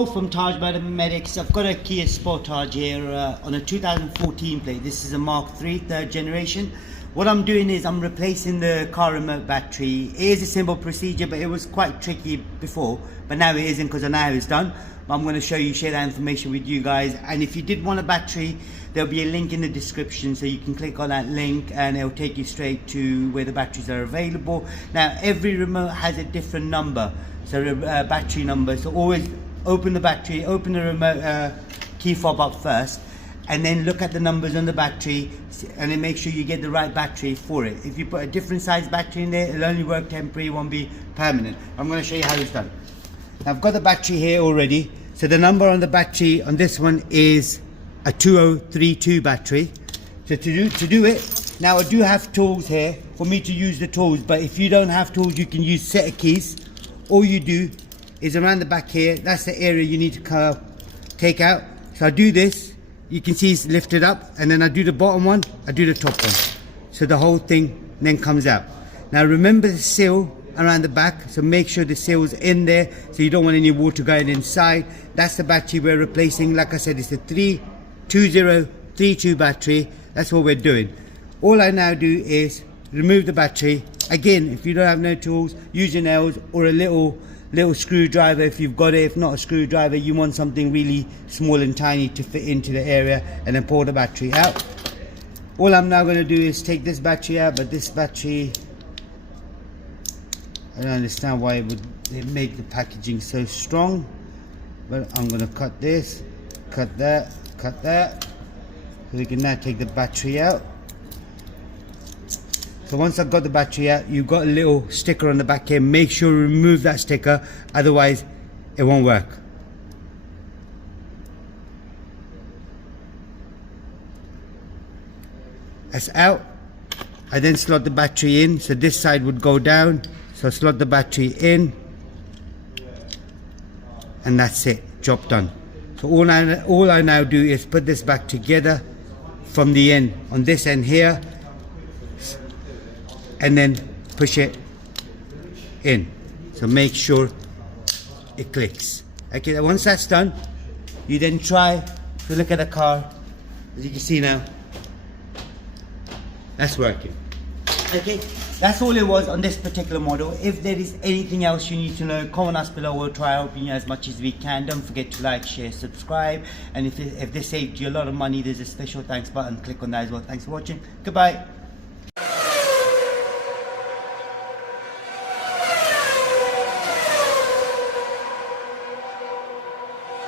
Hello from Tajmotormedics. I've got a Kia Sportage here on a 2014 plate. This is a Mark III, third generation. What I'm doing is I'm replacing the car remote battery. It is a simple procedure, but it was quite tricky before, but now it isn't because I know how it's done. But I'm going to share that information with you guys. And if you did want a battery, there'll be a link in the description, so you can click on that link and it'll take you straight to where the batteries are available. Now every remote has a different number, so battery number. So always open the battery, open the remote key fob up first, and then look at the numbers on the battery, and then make sure you get the right battery for it. If you put a different size battery in there, it'll only work temporary, it won't be permanent. I'm going to show you how it's done. Now I've got the battery here already. So the number on the battery on this one is a 2032 battery. So to do it, now I do have tools here for me to use the tools, but if you don't have tools, you can use set of keys. All you do is around the back here, that's the area you need to take out. So I do this, you can see it's lifted up, and then I do the bottom one, I do the top one. So the whole thing then comes out. Now remember the seal around the back, so make sure the seal's in there, so you don't want any water going inside. That's the battery we're replacing. Like I said, it's a 2032 battery. That's what we're doing. All I now do is remove the battery. Again, if you don't have no tools, use your nails or a little screwdriver if you've got it. If not a screwdriver, you want something really small and tiny to fit into the area, and then pull the battery out. All I'm now going to do is take this battery out, but this battery, I don't understand why it make the packaging so strong, but I'm going to cut this, cut that, so we can now take the battery out. So once I've got the battery out, you've got a little sticker on the back here. Make sure you remove that sticker, otherwise it won't work. That's out. I then slot the battery in, so this side would go down. So I slot the battery in, and that's it, job done. So all I now do is put this back together from the end, on this end here, and then push it in. So make sure it clicks. Okay, once that's done, you then try to look at the car. As you can see now, that's working. Okay, that's all it was on this particular model. If there is anything else you need to know, comment us below. We'll try helping you as much as we can. Don't forget to like, share, subscribe, and if this saved you a lot of money, there's a special thanks button. Click on that as well. Thanks for watching. Goodbye.